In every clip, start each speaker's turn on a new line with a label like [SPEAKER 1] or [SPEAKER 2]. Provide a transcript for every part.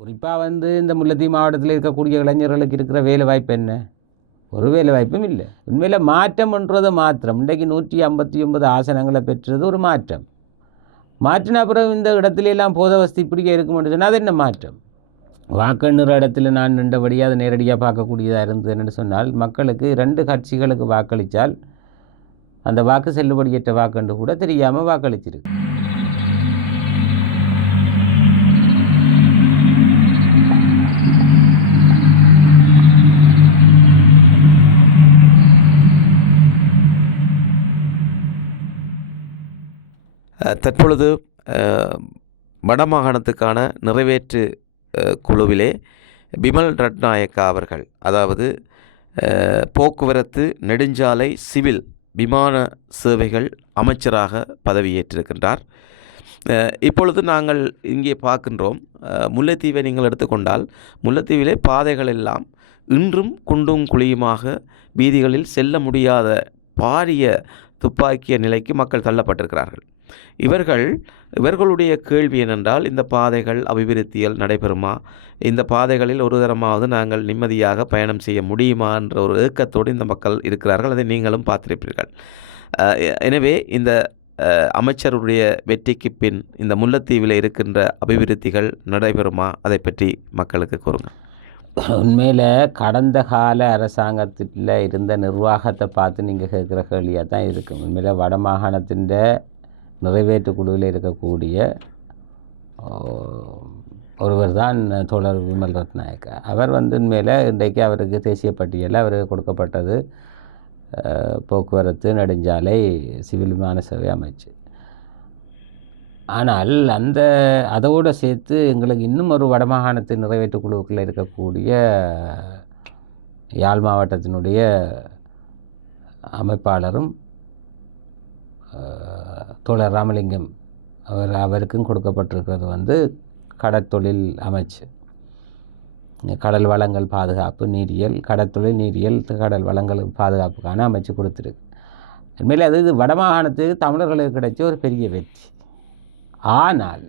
[SPEAKER 1] குறிப்பாக வந்து இந்த முல்லைத்தீவு மாவட்டத்தில் இருக்கக்கூடிய இளைஞர்களுக்கு இருக்கிற வேலை வாய்ப்பு என்ன? ஒரு வேலை வாய்ப்பும் இல்லை. உண்மையில் மாற்றம்ன்றது மாத்திரம். இன்றைக்கு நூற்றி ஐம்பத்தி ஒன்பது ஆசனங்களை பெற்றது ஒரு மாற்றம். மாற்றின அப்புறம் இந்த இடத்துல எல்லாம் போத வசதி இப்படியே இருக்கும்னு சொன்னால் அது என்ன மாற்றம்? வாக்கெண்ணுற இடத்துல நான் நின்றபடியாக அதை நேரடியாக பார்க்கக்கூடியதாக இருந்ததுன்னு சொன்னால் மக்களுக்கு ரெண்டு கட்சிகளுக்கு வாக்களித்தால் அந்த வாக்கு செல்லுபடியற்ற வாக்குன்னு கூட தெரியாமல் வாக்களிச்சிருக்கு
[SPEAKER 2] தற்பொழுது வடமாகாணத்துக்கான நிறைவேற்று குழுவிலே பிமல் ரட்நாயக்கா அவர்கள் அதாவது போக்குவரத்து நெடுஞ்சாலை சிவில் விமான சேவைகள் அமைச்சராக பதவியேற்றிருக்கின்றார். இப்பொழுது நாங்கள் இங்கே பார்க்கின்றோம். முல்லைத்தீவை நீங்கள் எடுத்துக்கொண்டால் முல்லைத்தீவிலே பாதைகள் எல்லாம் இன்றும் குண்டும் குழியுமாக வீதிகளில் செல்ல முடியாத பாரிய துப்பாக்கிய நிலைக்கு மக்கள் தள்ளப்பட்டிருக்கிறார்கள். இவர்கள் இவர்களுடைய கேள்வி என்னென்றால் இந்த பாதைகள் அபிவிருத்திகள் நடைபெறுமா? இந்த பாதைகளில் ஒரு தரமாவது நாங்கள் நிம்மதியாக பயணம் செய்ய முடியுமா? என்ற ஒரு ஏக்கத்தோடு இந்த மக்கள் இருக்கிறார்கள். அதை நீங்களும் பார்த்திருப்பீர்கள். எனவே இந்த அமைச்சருடைய வெற்றிக்கு பின் இந்த முல்லைத்தீவில் இருக்கின்ற அபிவிருத்திகள் நடைபெறுமா? அதை பற்றி மக்களுக்கு கூறுங்கள்.
[SPEAKER 1] உண்மையில் கடந்த கால அரசாங்கத்தில் இருந்த நிர்வாகத்தை பார்த்து நீங்கள் கேட்குற கேள்வியாக தான் இருக்கும் உண்மையில் வடமாகாணத்தின் நிறைவேற்று குழுவில் இருக்கக்கூடிய ஒருவர் தான் தோழர் விமல் ரத்நாயக்கா. அவர் வந்து உண்மையில் இன்றைக்கு அவருக்கு தேசிய பட்டியலில் அவருக்கு கொடுக்கப்பட்டது போக்குவரத்து நெடுஞ்சாலை சிவில் விமான சேவை அமைச்சு. ஆனால் அந்த அதோடு சேர்த்து எங்களுக்கு இன்னும் ஒரு வடமாகாணத்து நிறைவேற்று குழுவுக்குள்ளே இருக்கக்கூடிய யாழ் மாவட்டத்தினுடைய அமைப்பாளரும் தோழர் ராமலிங்கம் அவர் அவருக்கும் கொடுக்கப்பட்டிருக்கிறது வந்து கடற்தொழில் அமைச்சு. கடல் வளங்கள் பாதுகாப்பு நீரியல் கடற்தொழில் நீரியல் கடல் வளங்கள் பாதுகாப்புக்கான அமைச்சு கொடுத்துருக்கு. உண்மையில் அது இது வடமாகாணத்துக்கு தமிழர்களுக்கு கிடைச்ச ஒரு பெரிய வெற்றி. ஆனால்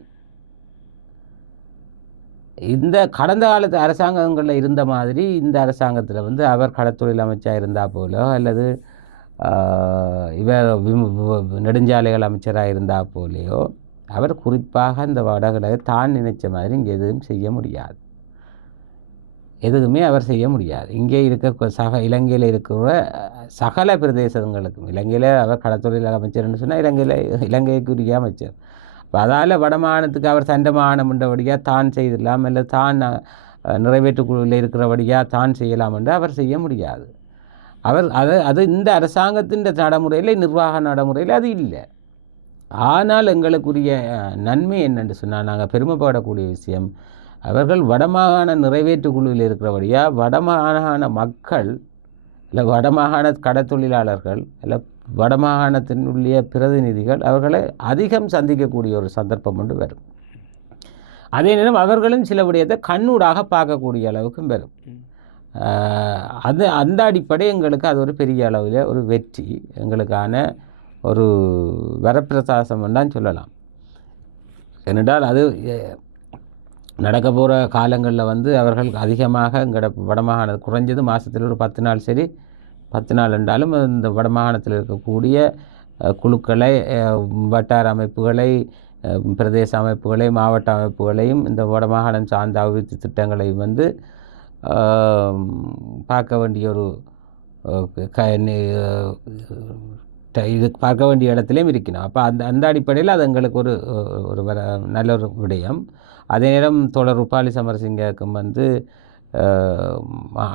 [SPEAKER 1] இந்த கடந்த காலத்து அரசாங்கங்களில் இருந்த மாதிரி இந்த அரசாங்கத்தில் வந்து அவர் கடற்தொழில் அமைச்சராக இருந்தால் போலோ அல்லது இவர் நெடுஞ்சாலைகள் அமைச்சராக இருந்தால் போலேயோ அவர் குறிப்பாக இந்த வடகிழக்கு தான் நினைச்ச மாதிரி இங்கே எதுவும் செய்ய முடியாது. எதுவுமே அவர் செய்ய முடியாது. இங்கே இருக்க சக இலங்கையில் இருக்கிற சகல பிரதேசங்களுக்கும் இலங்கையில் அவர் கடத்தொழில் அமைச்சர்னு சொன்னால் இலங்கையில் இலங்கைக்குரிய அமைச்சர். இப்போ அதால் வடமாகாணத்துக்கு அவர் சண்டை மாகாணம்ன்றபடியாக தான் செய்திடலாம் இல்லை தான் அஹ், நிறைவேற்றுக் குழுவில் இருக்கிறபடியாக தான் செய்யலாம் என்று அவர் செய்ய முடியாது. அவர் அது அது இந்த அரசாங்கத்தின் நடைமுறையில் நிர்வாக நடைமுறையில் அது இல்லை. ஆனால் எங்களுக்குரிய நன்மை என்னென்று சொன்னால் நாங்கள் பெருமைப்படக்கூடிய விஷயம் அவர்கள் வடமாகாண நிறைவேற்று குழுவில் இருக்கிறபடியாக வடமாகாண மக்கள் இல்லை வடமாகாண கடத்தொழிலாளர்கள் இல்லை வடமாகாணத்தினுடைய பிரதிநிதிகள் அவர்களை அதிகம் சந்திக்கக்கூடிய ஒரு சந்தர்ப்பம் ஒன்று வரும். அதே நேரம் அவர்களும் சில விடயத்தை கண்ணூடாக பார்க்கக்கூடிய அளவுக்கும் வரும். அது அந்த அடிப்படை எங்களுக்கு அது ஒரு பெரிய அளவில் ஒரு வெற்றி எங்களுக்கான ஒரு வரப்பிரசாசம் தான் சொல்லலாம். ஏனென்றால் அது நடக்க போகிற காலங்களில் வந்து அவர்கள் அதிகமாக எங்களோட வடமாகாண குறைஞ்சது மாதத்தில் ஒரு பத்து நாள் சரி பத்து நாள் என்றாலும் இந்த வடமாகாணத்தில் இருக்கக்கூடிய குழுக்களை வட்டார அமைப்புகளை பிரதேச அமைப்புகளை மாவட்ட அமைப்புகளையும் இந்த வடமாகாணம் சார்ந்த அபிவிருத்தி திட்டங்களையும் வந்து பார்க்க வேண்டிய ஒரு இது பார்க்க வேண்டிய இடத்துலையும் இருக்கணும் அப்போ அந்த அந்த அடிப்படையில் அது எங்களுக்கு ஒரு ஒரு வர நல்ல ஒரு விடயம். அதே நேரம் தோழர் ருப்பாலி சமரசிங்கக்கும் வந்து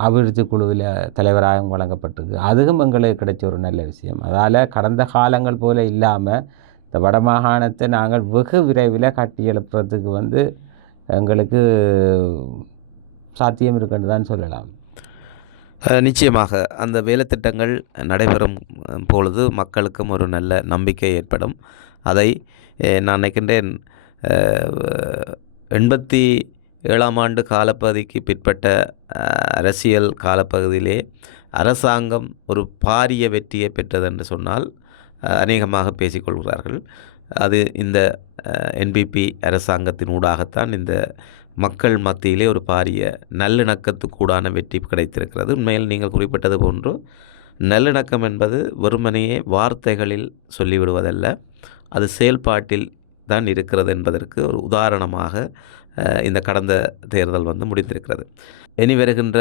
[SPEAKER 1] அபிவிருத்தி குழுவில் தலைவராகவும் வழங்கப்பட்டிருக்கு. அதுவும் எங்களுக்கு கிடைச்ச ஒரு நல்ல விஷயம். அதால் கடந்த காலங்கள் போல் இல்லாமல் இந்த வடமாகாணத்தை நாங்கள் வெகு விரைவில் கட்டி எழுப்புறதுக்கு வந்து எங்களுக்கு சாத்தியம் இருக்குன்னு தான் சொல்லலாம்.
[SPEAKER 2] நிச்சயமாக அந்த வேலைத்திட்டங்கள் நடைபெறும் பொழுது மக்களுக்கும் ஒரு நல்ல நம்பிக்கை ஏற்படும். அதை நான் நினைக்கின்றேன் எண்பத்தி ஏழாம் ஆண்டு காலப்பகுதிக்கு பிற்பட்ட அரசியல் காலப்பகுதியிலே அரசாங்கம் ஒரு பாரிய வெற்றியை பெற்றது என்று சொன்னால் அநேகமாக பேசிக்கொள்கிறார்கள். அது இந்த என்பிபி அரசாங்கத்தின் ஊடாகத்தான் இந்த மக்கள் மத்தியிலே ஒரு பாரிய நல்லிணக்கத்துக்கூடான வெற்றி கிடைத்திருக்கிறது. உண்மையில் நீங்கள் குறிப்பிட்டது போன்று நல்லிணக்கம் என்பது வெறுமனையே வார்த்தைகளில் சொல்லிவிடுவதல்ல அது செயல்பாட்டில் தான் இருக்கிறது என்பதற்கு ஒரு உதாரணமாக இந்த கடந்த தேர்தல் வந்து முடிந்திருக்கிறது. இனி வருகின்ற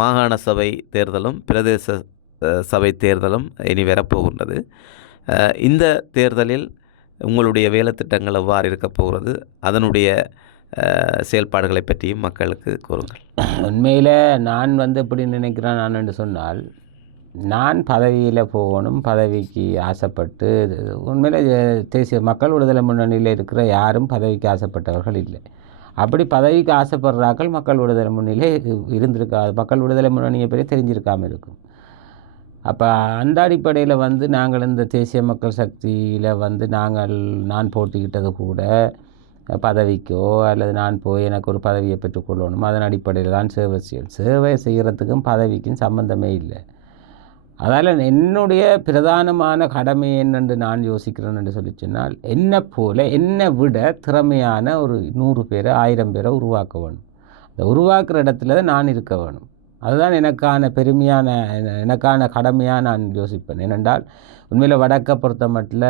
[SPEAKER 2] மாகாண சபை தேர்தலும் பிரதேச சபை தேர்தலும் இனி வரப்போகின்றது. இந்த தேர்தலில் உங்களுடைய வேலைத்திட்டங்கள் எவ்வாறு இருக்கப் போகிறது? அதனுடைய செயல்பாடுகளை பற்றியும் மக்களுக்கு கூறுங்கள்.
[SPEAKER 1] உண்மையில் நான் வந்து எப்படி நினைக்கிறேன் நான் என்று சொன்னால் நான் பதவியில் போகணும் பதவிக்கு ஆசைப்பட்டு உண்மையில் தேசிய மக்கள் விடுதலை முன்னணியில் இருக்கிற யாரும் பதவிக்கு ஆசைப்பட்டவர்கள் இல்லை. அப்படி பதவிக்கு ஆசைப்படுறாக்கள் மக்கள் விடுதலை முன்னிலே இருந்திருக்காது மக்கள் விடுதலை முன்னணியை பற்றி தெரிஞ்சிருக்காமல் இருக்கும். அப்போ அந்த அடிப்படையில் வந்து நாங்கள் இந்த தேசிய மக்கள் சக்தியில் வந்து நாங்கள் நான் போட்டிக்கிட்டது கூட பதவிக்கோ அல்லது நான் போய் எனக்கு ஒரு பதவியை பெற்றுக்கொள்ளணும் அதன் அடிப்படையில் தான் சேவை செய்யணும் சேவை செய்கிறதுக்கும் பதவிக்கும் சம்மந்தமே இல்லை. அதால் என்னுடைய பிரதானமான கடமை என்னென்று நான் யோசிக்கிறேன் என்று சொல்லி சொன்னால் என்னை போல என்னை விட திறமையான ஒரு நூறு பேரை ஆயிரம் பேரை உருவாக்க வேணும் அதை உருவாக்குற இடத்துல தான் நான் இருக்க வேணும் அதுதான் எனக்கான பெருமையான எனக்கான கடமையாக நான் யோசிப்பேன். ஏனென்றால் உண்மையில் வடக்கை பொறுத்த மட்டில்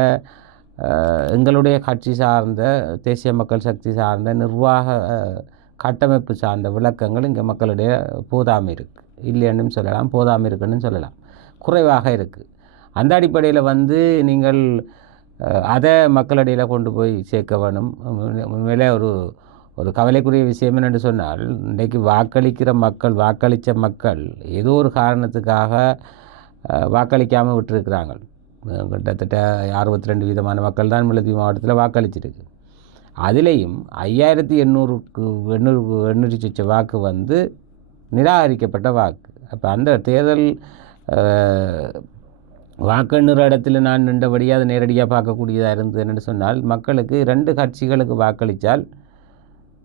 [SPEAKER 1] எங்களுடைய கட்சி சார்ந்த தேசிய மக்கள் சக்தி சார்ந்த நிர்வாக கட்டமைப்பு சார்ந்த விளக்கங்கள் இங்கே மக்களுடைய போதாமை இருக்குது இல்லைன்னு சொல்லலாம் போதாமை இருக்குன்னு சொல்லலாம். குறைவாக இருக்குது அந்த அடிப்படையில் வந்து நீங்கள் அதை மக்களிடையில் கொண்டு போய் சேர்க்க வேணும். உண்மையிலே ஒரு ஒரு கவலைக்குரிய விஷயம் என்னென்று சொன்னால் இன்றைக்கு வாக்களிக்கிற மக்கள் வாக்களித்த மக்கள் ஏதோ ஒரு காரணத்துக்காக வாக்களிக்காமல் விட்டுருக்குறாங்க. கிட்டத்தட்ட அறுபத்தி ரெண்டு விதமான மக்கள் தான் முல்லைத்தீவு மாவட்டத்தில் வாக்களிச்சிருக்கு. அதிலையும் ஐயாயிரத்தி எண்ணூறுக்கு எண்ணூறு எண்ணூற்றி சொச்ச வாக்கு வந்து நிராகரிக்கப்பட்ட வாக்கு. அப்போ அந்த தேர்தல் வாக்கெண்ணுற இடத்துல நான் நின்றபடியாக அதை நேரடியாக பார்க்கக்கூடியதாக இருந்தது என்று சொன்னால் மக்களுக்கு ரெண்டு கட்சிகளுக்கு வாக்களித்தால்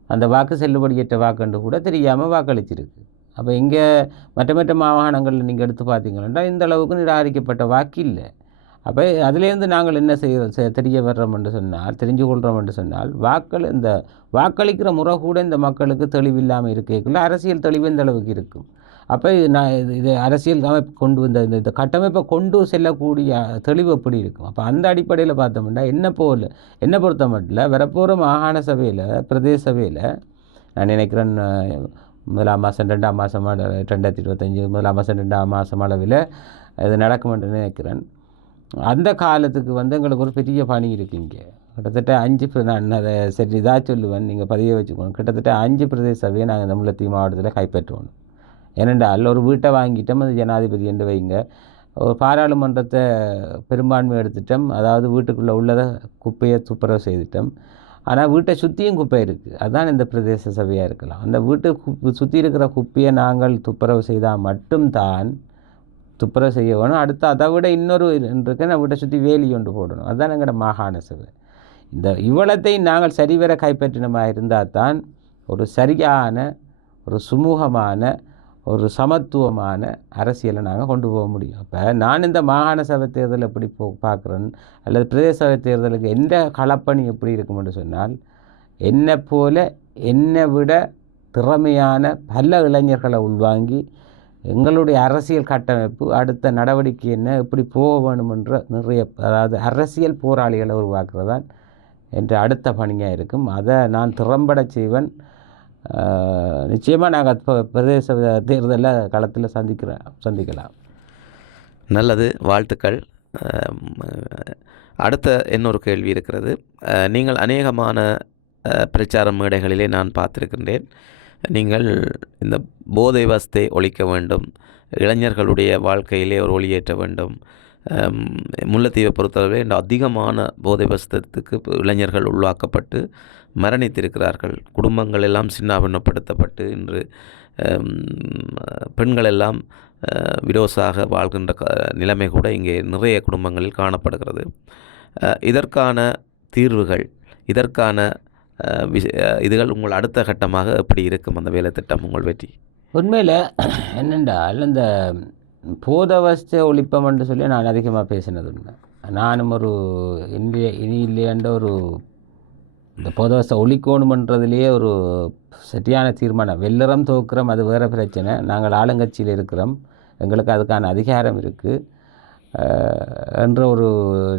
[SPEAKER 1] அந்த வாக்கு செல்லுபடியற்ற வாக்குன்னு கூட தெரியாமல் வாக்களிச்சிருக்கு அப்போ இங்கே மற்ற மற்ற மாகாணங்களில் நீங்கள் எடுத்து பார்த்தீங்கன்னா இந்த அளவுக்கு நிராகரிக்கப்பட்ட வாக்கு இல்லை. அப்போ அதுலேருந்து நாங்கள் என்ன செய்ய தெரிய வர்றோம் என்று சொன்னால் தெரிஞ்சு கொள்கிறோம் என்று சொன்னால் வாக்கள் இந்த வாக்களிக்கிற முறை கூட இந்த மக்களுக்கு தெளிவில்லாமல் இருக்கக்குள்ள அரசியல் தெளிவு இந்த அளவுக்கு இருக்கும்? அப்போ இது நான் இது இது அரசியல் அமைப்பு கொண்டு வந்த இந்த இந்த கட்டமைப்பை கொண்டு செல்லக்கூடிய தெளிவு எப்படி இருக்கும்? அப்போ அந்த அடிப்படையில் பார்த்தோம்னா என்ன போல் என்ன பொறுத்த மட்டும் வரப்போகிற மாகாண சபையில் பிரதேச சபையில் நான் நினைக்கிறேன் முதலாம் மாதம் ரெண்டாம் மாதம் ரெண்டாயிரத்தி இருபத்தஞ்சி முதலாம் மாதம் ரெண்டாம் மாதம் அளவில் இது நடக்கும் என்று நினைக்கிறேன். அந்த காலத்துக்கு வந்து எங்களுக்கு ஒரு பெரிய பணி இருக்குது இங்கே. கிட்டத்தட்ட அஞ்சு பிர- நான் அதை சரி இதாக சொல்லுவேன் நீங்கள் பதிய வச்சுக்கணும் கிட்டத்தட்ட அஞ்சு பிரதேச சபையை நாங்கள் இந்த மாவட்டத்தில் கைப்பற்றணும் ஏனென்றால் ஒரு வீட்டை வாங்கிட்டோம் அது ஜனாதிபதி என்று வைங்க. ஒரு பாராளுமன்றத்தை பெரும்பான்மை எடுத்துட்டோம் அதாவது வீட்டுக்குள்ளே உள்ளதை குப்பையை துப்புரவு செய்துட்டோம். ஆனால் வீட்டை சுற்றியும் குப்பை இருக்குது அதுதான் இந்த பிரதேச சபையாக இருக்கலாம். அந்த வீட்டை கு சுற்றி இருக்கிற குப்பையை நாங்கள் துப்புரவு செய்தால் மட்டும்தான் துப்புரவு செய்ய வேணும். அடுத்து அதை விட இன்னொரு இருக்கு நான் வீட்டை சுற்றி வேலி ஒன்று போடணும். அதுதான் எங்களோட மாகாண சபை. இந்த இவ்வளத்தையும் நாங்கள் சரிவர கைப்பற்றினமாக இருந்தால் தான் ஒரு சரியான ஒரு சுமூகமான ஒரு சமத்துவமான அரசியலை நாங்கள் கொண்டு போக முடியும். அப்போ நான் இந்த மாகாண சபை தேர்தல் எப்படி போ பார்க்குறேன்? அல்லது பிரதேச சபை தேர்தலுக்கு எந்த களப்பணி எப்படி இருக்கும்னு சொன்னால் என்னை போல என்னை விட திறமையான பல இளைஞர்களை உள்வாங்கி எங்களுடைய அரசியல் கட்டமைப்பு அடுத்த நடவடிக்கை என்ன எப்படி போக வேணுமென்ற நிறைய அதாவது அரசியல் போராளிகளை உருவாக்குறதான் என்ற அடுத்த பணியாக இருக்கும். அதை நான் திறம்பட செய்வன். நிச்சயமாக நாங்கள் பிரதேச தேர்தலில் களத்தில் சந்திக்கிறேன் சந்திக்கலாம்.
[SPEAKER 2] நல்லது வாழ்த்துக்கள். அடுத்த இன்னொரு கேள்வி இருக்கிறது. நீங்கள் அநேகமான பிரச்சார மேடைகளிலே நான் பார்த்திருக்கின்றேன். நீங்கள் இந்த போதை வசத்தை ஒழிக்க வேண்டும். இளைஞர்களுடைய வாழ்க்கையிலே ஒரு ஒளியேற்ற வேண்டும். முல்லைத்தீவை பொறுத்தளவில் இந்த அதிகமான போதை வசத்திற்கு இளைஞர்கள் உள்ளாக்கப்பட்டு மரணித்திருக்கிறார்கள். குடும்பங்கள் எல்லாம் சின்னாபின்னப்படுத்தப்பட்டு இன்று பெண்களெல்லாம் பெண்கள் எல்லாம் வாழ்கின்ற க நிலைமை கூட இங்கே நிறைய குடும்பங்களில் காணப்படுகிறது. இதற்கான தீர்வுகள் இதற்கான அஹ், விஷ இதுகள் உங்கள் அடுத்த கட்டமாக எப்படி இருக்கும்? அந்த வேலை திட்டம் உங்கள் வெற்றி.
[SPEAKER 1] உண்மையில் என்னென்றால் இந்த போதவஸ்தை ஒழிப்பம் என்று சொல்லி நான் அதிகமாக பேசினது உண்டு நானும் ஒரு இன்றைய இனி இல்லையாண்ட ஒரு இந்த போதவசை ஒழிக்கணுமன்றதுலேயே ஒரு சரியான தீர்மானம். வெள்ளறம் தோக்குறோம் அது வேறு பிரச்சனை. நாங்கள் ஆளுங்கட்சியில் இருக்கிறோம். எங்களுக்கு அதுக்கான அதிகாரம் இருக்குது என்ற ஒரு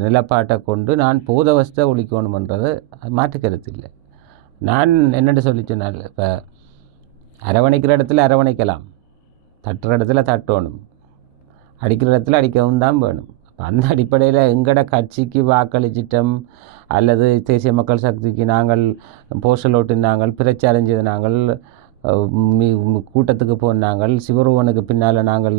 [SPEAKER 1] நிலப்பாட்டை கொண்டு நான் போதவஸ்தை ஒழிக்கணுமன்றது மாற்று கருத்து இல்லை. நான் என்னென்னு சொல்லி சொன்னால் இப்போ அரவணைக்கிற இடத்துல அரவணைக்கலாம். தட்டுற இடத்துல தட்டணும். அடிக்கிற இடத்துல அடிக்கவும் தான் வேணும். அந்த அடிப்படையில் எங்கட கட்சிக்கு வாக்களிச்சிட்டோம். அல்லது தேசிய மக்கள் சக்திக்கு நாங்கள் போஸ்டல் ஓட்டினாங்கள் பிரச்சாரம் செய்த நாங்கள் கூட்டத்துக்கு போனாங்கள் சிவருவனுக்கு பின்னால் நாங்கள்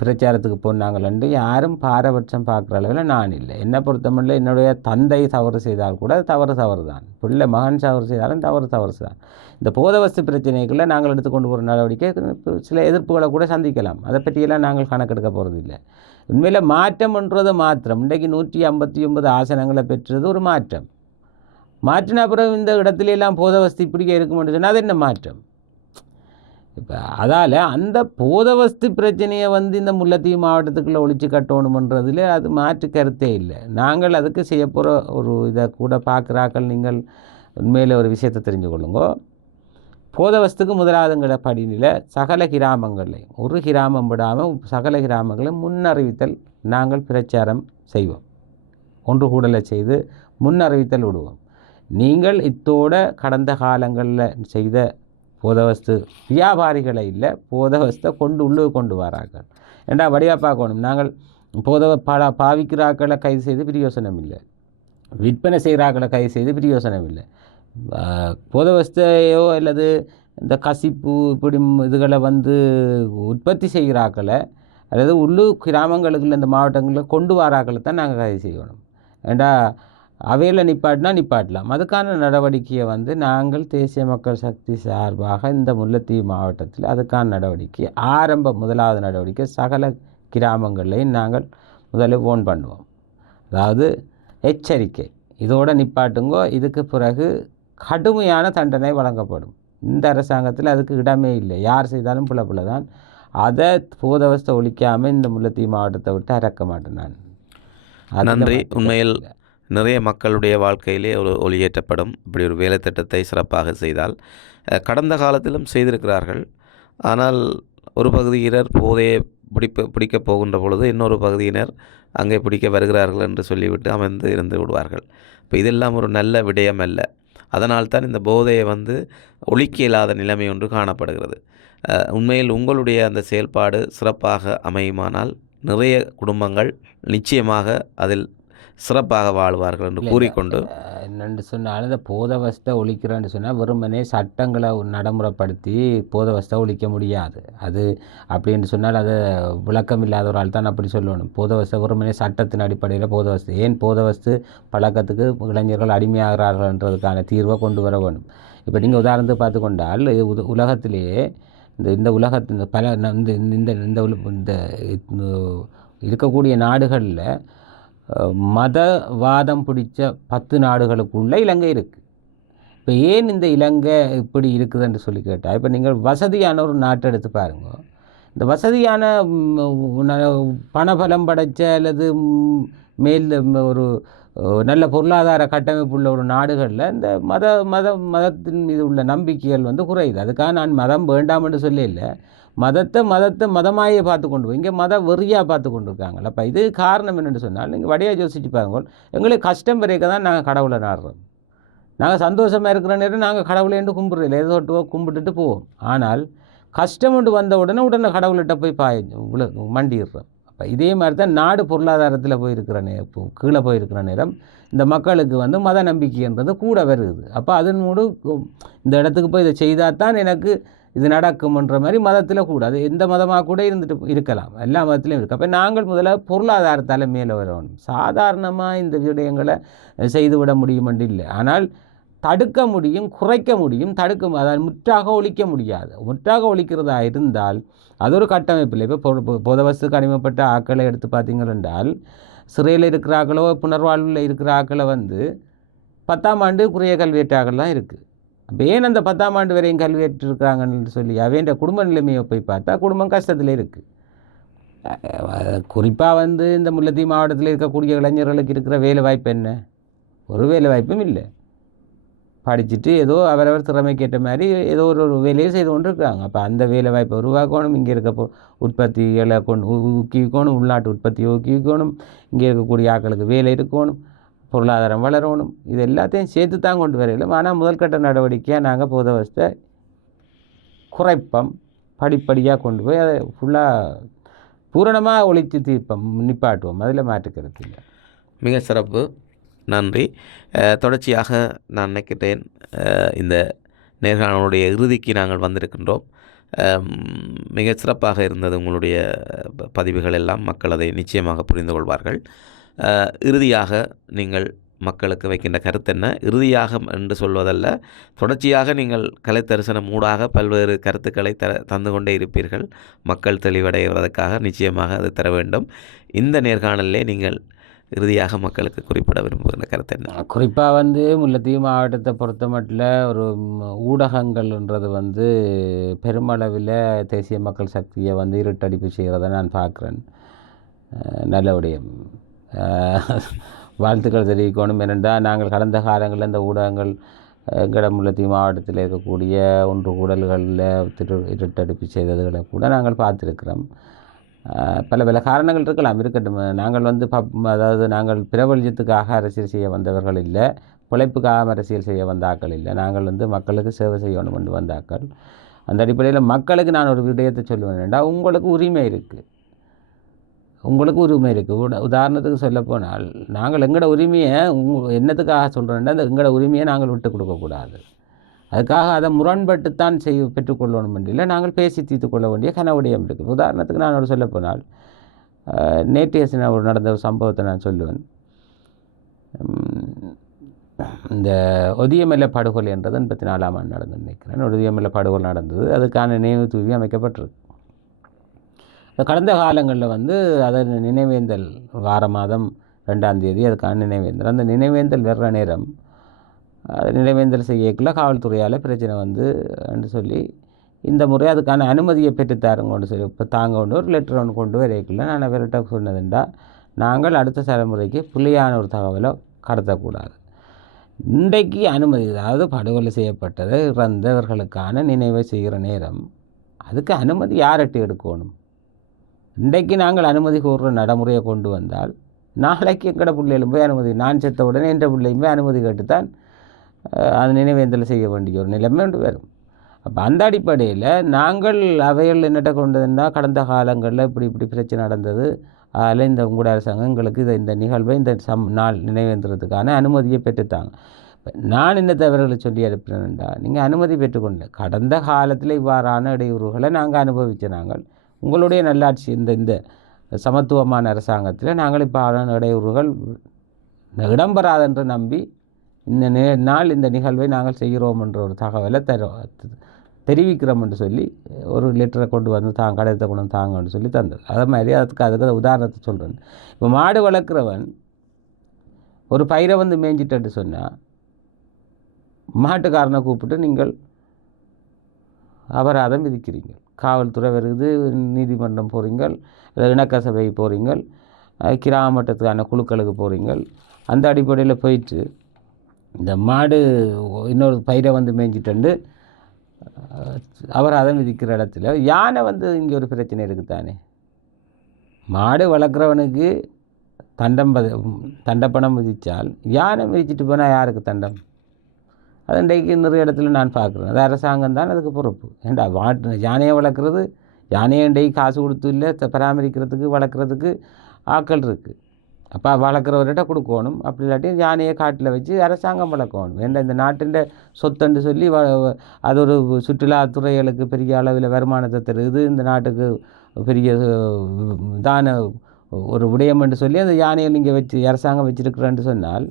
[SPEAKER 1] பிரச்சாரத்துக்கு போனாங்கள் யாரும் பாரபட்சம் பார்க்குற அளவில் நான் இல்லை. என்னை பொறுத்தமட்டில் என்னுடைய தந்தை தவறு செய்தால் கூட தவறு தவறு தான் பிள்ளை மகன் தவறு செய்தாலும் தவறு தவறு தான் இந்த போதவஸ்து பிரச்சனைகளை நாங்கள் எடுத்துக்கொண்டு போகிற நடவடிக்கை சில எதிர்ப்புகளை கூட சந்திக்கலாம். அதை பற்றியெல்லாம் நாங்கள் கணக்கெடுக்க போகிறது இல்லை உண்மையில் மாற்றம்ன்றது மாத்திரம். இன்றைக்கு நூற்றி ஐம்பத்தி ஒன்பது ஆசனங்களை பெற்றது ஒரு மாற்றம். மாற்றின அப்புறம் இந்த இடத்துல எல்லாம் போதவஸ்து இப்படியே இருக்கும் சொன்னால் அது என்ன மாற்றம்? இப்போ அதால் அந்த போதவஸ்து பிரச்சனையை வந்து இந்த முல்லைத்தீவு மாவட்டத்துக்குள்ளே ஒழிச்சு கட்டணுமன்றதில் அது மாற்று கருத்தே இல்லை. நாங்கள் அதுக்கு செய்ய போகிற ஒரு இதை கூட பார்க்குறாக்கள் நீங்கள் உண்மையில் ஒரு விஷயத்தை தெரிஞ்சு கொள்ளுங்கோ. போதவஸ்துக்கு முதலாவதுங்கிற படிநிலை சகல கிராமங்களையும் ஒரு கிராமம் விடாமல் சகல கிராமங்களையும் முன்னறிவித்தல் நாங்கள் பிரச்சாரம் செய்வோம். ஒன்று கூடலை செய்து முன்னறிவித்தல் விடுவோம். நீங்கள் இத்தோட கடந்த காலங்களில் செய்த போதவஸ்து வியாபாரிகளை இல்லை போதவஸ்தை கொண்டு உள்ளே கொண்டு வரார்கள். ஏண்டா வடிவாக பார்க்கணும் நாங்கள் போதவ பல பாவிக்கிறாக்களை கைது செய்து பிரயோசனம் இல்லை விற்பனை செய்கிறாக்களை கைது செய்து பிரயோசனம் இல்லை போதவஸ்தையோ அல்லது இந்த கசிப்பு இப்படி இதுகளை வந்து உற்பத்தி செய்கிறாக்களை அல்லது உள்ளூர் கிராமங்களுக்குள்ள இந்த மாவட்டங்களில் கொண்டு வராக்களை தான் நாங்கள் கைது செய்யணும். ஏண்டா அவையில் நிப்பாட்டினா நிப்பாட்டலாம். அதுக்கான நடவடிக்கையை வந்து நாங்கள் தேசிய மக்கள் சக்தி சார்பாக இந்த முல்லைத்தீவு மாவட்டத்தில் அதுக்கான நடவடிக்கை ஆரம்ப முதலாவது நடவடிக்கை சகல கிராமங்களையும் நாங்கள் முதல்ல ஓன் பண்ணுவோம். அதாவது எச்சரிக்கை. இதோட நிப்பாட்டுங்கோ இதுக்கு பிறகு கடுமையான தண்டனை வழங்கப்படும். இந்த அரசாங்கத்தில் அதுக்கு இடமே இல்லை. யார் செய்தாலும் புல தான். அதை போதவஸ்தை ஒழிக்காமல் இந்த முல்லைத்தீவு மாவட்டத்தை விட்டு அறக்க மாட்டேன் நான்.
[SPEAKER 2] நன்றி. உண்மையில். நிறைய மக்களுடைய வாழ்க்கையிலே ஒரு ஒளியேற்றப்படும். இப்படி ஒரு வேலை திட்டத்தை சிறப்பாக செய்தால் கடந்த காலத்திலும் செய்திருக்கிறார்கள். ஆனால் ஒரு பகுதியினர் போதையை பிடிப்ப பிடிக்கப் போகின்ற பொழுது இன்னொரு பகுதியினர் அங்கே பிடிக்க வருகிறார்கள் என்று சொல்லிவிட்டு அமைந்து இருந்து விடுவார்கள். இப்போ இதெல்லாம் ஒரு நல்ல விடயம் அல்ல. அதனால்தான் இந்த போதையை வந்து ஒழிக்க இயலாத நிலைமை ஒன்று காணப்படுகிறது. உண்மையில் உங்களுடைய அந்த செயல்பாடு சிறப்பாக அமையுமானால் நிறைய குடும்பங்கள் நிச்சயமாக அதில் சிறப்பாக வாழ்வார்கள் என்று கூறிக்கொண்டு
[SPEAKER 1] என்னென்று சொன்னாலும் இந்த போதவஸ்தை ஒழிக்கிறேன்னு சொன்னால் வெறுமனே சட்டங்களை நடைமுறைப்படுத்தி போதவஸ்தை ஒழிக்க முடியாது. அது அப்படின்னு சொன்னால் அது விளக்கம் இல்லாத ஒரு ஆள் தான் அப்படி சொல்லணும். போதவஸ்தை வெறுமனே சட்டத்தின் அடிப்படையில் போதவஸ்தை. ஏன் போதவஸ்து பழக்கத்துக்கு இளைஞர்கள் அடிமையாகிறார்கள்ன்றதுக்கான தீர்வை கொண்டு வர வேணும். இப்போ நீங்கள் உதாரணத்துக்கு பார்த்து கொண்டால் இது உத- உலகத்திலேயே இந்த இந்த உலகத்து இந்த பல இந்த இந்த இந்த இருக்கக்கூடிய நாடுகளில் மதவாதம் பிடிச்ச பத்து நாடுகளுக்குள்ள இலங்கை இருக்குது இப்போ ஏன் இந்த இலங்கை இப்படி இருக்குதுன்னு சொல்லி கேட்டால் இப்போ நீங்கள் வசதியான ஒரு நாட்டை எடுத்து பாருங்கள் இந்த வசதியான பணபலம் படைச்ச அல்லது மேல் ஒரு நல்ல பொருளாதார கட்டமைப்பு உள்ள ஒரு நாடுகளில் இந்த மத மத மதத்தின் மீது உள்ள நம்பிக்கைகள் வந்து குறையுது. அதுக்காக நான் மதம் வேண்டாம்னு சொல்லி இல்லை. மதத்தை மதத்தை மதமாயே பார்த்து கொண்டு போய் இங்கே மத வெறியாக பார்த்து கொண்டு இருக்காங்க அப்போ இது காரணம் என்னென்னு சொன்னால் நீங்கள் வடியாக யோசிச்சு பாருங்க எங்களுக்கு கஷ்டம் வரைக்க தான் நாங்கள் கடவுளை நாடுறோம். நாங்கள் சந்தோஷமாக இருக்கிற நேரம் நாங்கள் கடவுளேண்டு இல்லை எதை தொட்டுவோ கும்பிட்டுட்டு போவோம். ஆனால் கஷ்டம் ஒன்று வந்த உடனே உடனே கடவுள்கிட்ட போய் பாய மண்டிடுறோம் அப்போ இதே மாதிரி தான் நாடு பொருளாதாரத்தில் போயிருக்கிற நே கீழே போயிருக்கிற நேரம் இந்த மக்களுக்கு வந்து மத நம்பிக்கைன்றது கூட வருது. அப்போ அதன் மூடு இந்த இடத்துக்கு போய் இதை செய்தால் தான் எனக்கு இது நடக்கும்ன்ற மாதிரி மதத்தில் கூட அது எந்த மதமாக கூட இருந்துட்டு இருக்கலாம். எல்லா மதத்திலையும் இருக்குது அப்போ நாங்கள் முதல்ல பொருளாதாரத்தால் மேலே வரணும். சாதாரணமாக இந்த விடயங்களை செய்து விட முடியுமென்று இல்லை. ஆனால் தடுக்க முடியும் குறைக்க முடியும் தடுக்க அதாவது முற்றாக ஒழிக்க முடியாது. முற்றாக ஒழிக்கிறதா இருந்தால் அது ஒரு கட்டமைப்பு இல்லை. இப்போ பொ- பொ- அடிமைப்பட்ட ஆக்களை எடுத்து பார்த்தீங்கள் என்றால் சிறையில் இருக்கிற ஆக்களோ புனர்வாழ்வில் இருக்கிற ஆக்களை வந்து பத்தாம் ஆண்டு குறைய கல்வியேற்றாக்கள் தான் இருக்குது அப்போ ஏன் அந்த பத்தாம் ஆண்டு வரையும் கல்வியேற்றிருக்காங்கன்னு சொல்லி அவைன்ற குடும்ப நிலைமையை போய் பார்த்தா குடும்பம் கஷ்டத்தில் இருக்குது குறிப்பாக வந்து இந்த முல்லைத்தீவு மாவட்டத்தில் இருக்கக்கூடிய இளைஞர்களுக்கு இருக்கிற வேலை வாய்ப்பு என்ன? ஒரு வேலை வாய்ப்பும் இல்லை. படிச்சுட்டு ஏதோ அவரவர் திறமைக்கேற்ற மாதிரி ஏதோ ஒரு ஒரு வேலையை செய்து கொண்டு இருக்காங்க அப்போ அந்த வேலை வாய்ப்பை உருவாக்கணும். இங்கே இருக்க உற்பத்திகளை கொண்டு ஊக்குவிக்கணும். உள்நாட்டு உற்பத்தியை ஊக்குவிக்கணும். இங்கே இருக்கக்கூடிய ஆட்களுக்கு வேலை இருக்கணும் பொருளாதாரம் வளரணும். இது எல்லாத்தையும் சேர்த்து தான் கொண்டு வரையிலும். ஆனால் முதல்கட்ட நடவடிக்கையாக நாங்கள் புதவஸ்தை குறைப்போம் படிப்படியாக கொண்டு போய் அதை ஃபுல்லாக பூரணமாக ஒழித்து தீர்ப்போம் நிப்பாட்டுவோம். அதில் மாற்றுக்கிறது இல்லை.
[SPEAKER 2] மிக சிறப்பு. நன்றி. தொடர்ச்சியாக நான் நினைக்கிறேன் இந்த நேர்காணலுடைய இறுதிக்கு நாங்கள் வந்திருக்கின்றோம். மிக சிறப்பாக இருந்தது உங்களுடைய பதிவுகள் எல்லாம். மக்கள் அதை நிச்சயமாக புரிந்து கொள்வார்கள். இறுதியாக நீங்கள் மக்களுக்கு வைக்கின்ற கருத்து என்ன? இறுதியாக என்று சொல்வதல்ல தொடர்ச்சியாக நீங்கள் கலை தரிசனம் ஊடாக பல்வேறு கருத்துக்களை த தந்து கொண்டே இருப்பீர்கள். மக்கள் தெளிவடைவதற்காக நிச்சயமாக அது தர வேண்டும். இந்த நேர்காணலிலே நீங்கள் இறுதியாக மக்களுக்கு குறிப்பிட விரும்புகிற கருத்து என்ன?
[SPEAKER 1] குறிப்பாக வந்து முல்லைத்தீவு மாவட்டத்தை பொறுத்த மட்டில் ஒரு ஊடகங்கள்ன்றது வந்து பெருமளவில் தேசிய மக்கள் சக்தியை வந்து இருட்டடிப்பு செய்கிறத நான் பார்க்குறேன். நல்ல விடயம். வாழ்த்துக்கள் தெரிவிக்கணும். ஏனென்றால் நாங்கள் கடந்த காலங்களில் இந்த ஊடகங்கள் எங்கட மாவட்டத்தில் இருக்கக்கூடிய ஒன்று கூடல்களில் திரு இருட்டடிப்பு செய்ததுகளை கூட நாங்கள் பார்த்துருக்கிறோம். பல பல காரணங்கள் இருக்கலாம். இருக்கட்டும். நாங்கள் வந்து பப் அதாவது நாங்கள் பிரபலஜத்துக்காக அரசியல் செய்ய வந்தவர்கள் இல்லை. பிழைப்புக்காக அரசியல் செய்ய வந்தாக்கள் இல்லை. நாங்கள் வந்து மக்களுக்கு சேவை செய்யணும் என்று வந்தாக்கள் அந்த அடிப்படையில் மக்களுக்கு நான் ஒரு விடயத்தை சொல்லுவேன். என்றால் உங்களுக்கு உரிமை இருக்குது உங்களுக்கு உரிமை இருக்குது உட உதாரணத்துக்கு சொல்லப்போனால் நாங்கள் எங்களோட உரிமையை உங் என்னத்துக்காக சொல்கிறோன்னா அந்த எங்களோட உரிமையை நாங்கள் விட்டு கொடுக்கக்கூடாது அதுக்காக அதை முரண்பட்டுத்தான் செய் பெற்றுக்கொள்ளணும் இல்லை நாங்கள் பேசி தீர்த்து கொள்ள வேண்டிய கனவுடையம் இருக்குது. உதாரணத்துக்கு நான் ஒரு சொல்லப்போனால் அஹ், நேற்றைய ஒரு நடந்த ஒரு சம்பவத்தை நான் சொல்லுவேன். இந்த ஒதியமல்ல படுகொலை என்றது எண்பத்தி நாலாம் ஆண்டு நடந்து நினைக்கிறேன் ஒதியமல்ல படுகொலை நடந்தது. அதுக்கான நினைவு தூவி அமைக்கப்பட்டிருக்கு. கடந்த காலங்களில் வந்து அதை நினைவேந்தல் வார மாதம் ரெண்டாம் தேதி அதுக்கான நினைவேந்தல். அந்த நினைவேந்தல் வர்ற நேரம் நினைவேந்தல் செய்யக்குள்ள காவல்துறையால் பிரச்சனை வந்து என்று சொல்லி இந்த முறை அதுக்கான அனுமதியை பெற்றுத்தாருங்கன்னு சொல்லி இப்போ தாங்க கொண்டு ஒரு லெட்டர் ஒன்று கொண்டு வரைக்குள்ள நான் அவர்கிட்ட சொன்னதுண்டா நாங்கள் அடுத்த தலைமுறைக்கு புள்ளியான ஒரு தகவலை கடத்தக்கூடாது. இன்றைக்கு அனுமதி அதாவது படுகொலை செய்யப்பட்டது இறந்தவர்களுக்கான நினைவை செய்கிற நேரம் அதுக்கு அனுமதி யார்கிட்ட எடுக்கணும்? இன்றைக்கு நாங்கள் அனுமதி கோர்ற நடைமுறையை கொண்டு வந்தால் நாளைக்கு எங்கட பிள்ளைகளும் போய் அனுமதி நான் செத்த உடனே என்ற பிள்ளையும் போய் அனுமதி கேட்டுத்தான் அது நினைவேந்தல் செய்ய வேண்டிய ஒரு நிலைமை ஒன்று வரும். அப்போ அந்த அடிப்படையில் நாங்கள் அவைகள் என்னட்ட கொண்டதுன்னா கடந்த காலங்களில் இப்படி இப்படி பிரச்சனை நடந்தது அதில் இந்த உங்களோட அரசாங்கம் எங்களுக்கு இதை இந்த நிகழ்வை இந்த சம் நாள் நினைவேந்துறதுக்கான அனுமதியை பெற்றுத்தாங்க. நான் என்ன தவறுகளை சொல்லி அனுப்பினேன்டா நீங்கள் அனுமதி பெற்றுக்கொண்டு கடந்த காலத்தில் இவ்வாறான இடையூறுகளை நாங்கள் அனுபவித்த நாங்கள் உங்களுடைய நல்லாட்சி இந்த இந்த சமத்துவமான அரசாங்கத்தில் நாங்கள் இப்போ இடையூறுகள் இடம்பெறாதென்று நம்பி இந்த நே நாள் இந்த நிகழ்வை நாங்கள் செய்கிறோம் என்ற ஒரு தகவலை தர தெரிவிக்கிறோம் என்று சொல்லி ஒரு லெட்டரை கொண்டு வந்து தாங்க கடையத்தை கொண்டு வந்து தாங்கன்னு சொல்லி தந்தது. அதே மாதிரி அதுக்கு அதுக்கு உதாரணத்தை சொல்கிறேன் இப்போ மாடு வளர்க்குறவன் ஒரு பயிரை வந்து மேய்ஞ்சிட்டு சொன்னால் மாட்டுக்காரனை கூப்பிட்டு நீங்கள் அபராதம் விதிக்கிறீங்க. காவல்துறை வருது நீதிமன்றம் போகிறீங்கள் இல்லை இணக்கசபை போகிறீங்கள் கிராம மட்டத்துக்கான குழுக்களுக்கு போகிறீங்கள் அந்த அடிப்படையில் போயிட்டு இந்த மாடு இன்னொரு பயிரை வந்து மேய்ஞ்சிட்டு அபராதம் விதிக்கிற இடத்துல யானை வந்து இங்கே ஒரு பிரச்சனை இருக்குது தானே மாடு வளர்க்குறவனுக்கு தண்டம் பத தண்டப்பணம் விதித்தால் யானை மிதிச்சிட்டு போனால் யாருக்கு தண்டம்? அது இன்றைக்கு நிறைய இடத்துல நான் பார்க்குறேன். அது அரசாங்கம் தான் அதுக்கு பொறுப்பு. ஏண்டா வாட்டு யானையை வளர்க்குறது? யானையை இன்றைக்கு காசு கொடுத்து இல்லை பராமரிக்கிறதுக்கு வளர்க்குறதுக்கு ஆட்கள் இருக்குது அப்போ வளர்க்குறவர்கிட்ட கொடுக்கணும். அப்படி இல்லாட்டி யானையை காட்டில் வச்சு அரசாங்கம் வளர்க்கணும். ஏன்னா இந்த நாட்டின் சொத்துன்னு சொல்லி வ அது ஒரு சுற்றுலாத்துறைகளுக்கு பெரிய அளவில் வருமானத்தை தருது. இந்த நாட்டுக்கு பெரிய தான ஒரு விடயம் என்று சொல்லி அந்த யானையை நீங்கள் வச்சு அரசாங்கம் வச்சுருக்குறேன்னு சொன்னால்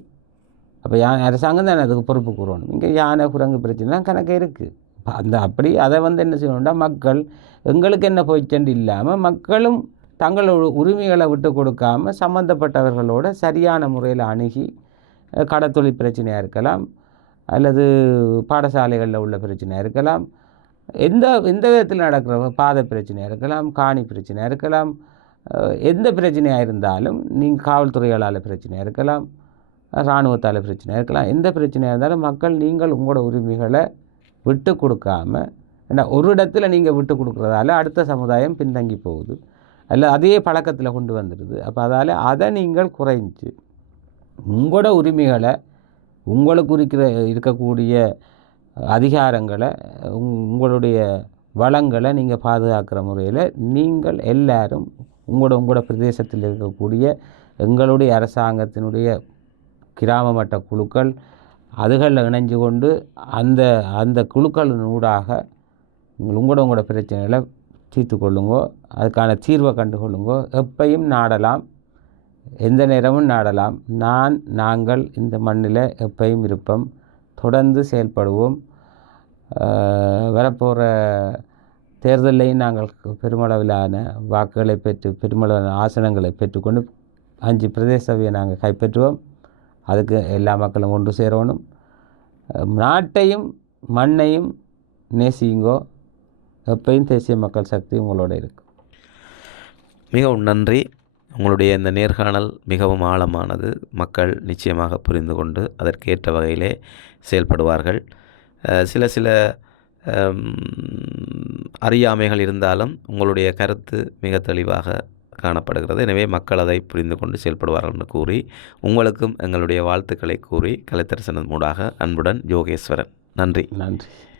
[SPEAKER 1] அப்போ யானை அரசாங்கம் தானே அதுக்கு பொறுப்பு கூறணும். இங்கே யானை குரங்கு பிரச்சனைலாம் கணக்கு இருக்குது அந்த அப்படி அதை வந்து என்ன செய்யணும்னா மக்கள் எங்களுக்கு என்ன போய்ச்சண்டு இல்லாமல் மக்களும் தங்களோட உரிமைகளை விட்டு கொடுக்காம சம்மந்தப்பட்டவர்களோட சரியான முறையில் அணுகி கடத்தொழில் பிரச்சனையாக இருக்கலாம் அல்லது பாடசாலைகளில் உள்ள பிரச்சனையாக இருக்கலாம் எந்த எந்த விதத்தில் நடக்கிற பாத பிரச்சனையாக இருக்கலாம் காணி பிரச்சனையாக இருக்கலாம் எந்த பிரச்சனையாக இருந்தாலும் நீங்கள் காவல்துறைகளால் பிரச்சனையாக இருக்கலாம் இராணுவத்தால் பிரச்சனையாக இருக்கலாம். எந்த பிரச்சனையாக இருந்தாலும் மக்கள் நீங்கள் உங்களோட உரிமைகளை விட்டு கொடுக்காம ஏன்னா ஒரு இடத்துல நீங்கள் விட்டு கொடுக்குறதால அடுத்த சமுதாயம் பின்தங்கி போகுது. அல்ல அதே பழக்கத்தில் கொண்டு வந்துடுது. அப்போ அதால் அதை நீங்கள் குறைஞ்சி உங்களோட உரிமைகளை உங்களுக்கு இருக்கிற இருக்கக்கூடிய அதிகாரங்களை உங்- உங்களுடைய வளங்களை நீங்கள் பாதுகாக்கிற முறையில் நீங்கள் எல்லாரும் உங்களோட உங்களோட பிரதேசத்தில் இருக்கக்கூடிய எங்களுடைய அரசாங்கத்தினுடைய கிராம மட்ட குழுக்கள் அதுகளில் இணைஞ்சு கொண்டு அந்த அந்த குழுக்களின் ஊடாக உங்களோட உங்களோட பிரச்சனைகளை தீர்த்து கொள்ளுங்கோ அதுக்கான தீர்வை கண்டு கொள்ளுங்கோ. எப்பையும் நாடலாம் எந்த நேரமும் நாடலாம். நான் நாங்கள் இந்த மண்ணில் எப்பையும் இருப்போம். தொடர்ந்து செயல்படுவோம். வரப்போகிற தேர்தலையும் நாங்கள் பெருமளவிலான வாக்குகளை பெற்று பெருமளவிலான ஆசனங்களை பெற்றுக்கொண்டு அஞ்சு பிரதேச சபையை நாங்கள் கைப்பற்றுவோம். அதுக்கு எல்லா மக்களும் ஒன்று சேரணும். நாட்டையும் மண்ணையும் நேசிங்கோ எப்பையும் தேசிய மக்கள் சக்தி உங்களோட இருக்கும்
[SPEAKER 2] மிகவும் நன்றி. உங்களுடைய இந்த நேர்காணல் மிகவும் ஆழமானது. மக்கள் நிச்சயமாக புரிந்து கொண்டு அதற்கேற்ற வகையிலே செயல்படுவார்கள். சில சில அறியாமைகள் இருந்தாலும் உங்களுடைய கருத்து மிக தெளிவாக காணப்படுகிறது. எனவே மக்கள் அதை புரிந்து கொண்டு செயல்படுவார்கள் என்று கூறி உங்களுக்கும் எங்களுடைய வாழ்த்துக்களை கூறி கலைத்தரசனன் மூடாக அன்புடன் யோகேஸ்வரன். நன்றி.
[SPEAKER 1] நன்றி.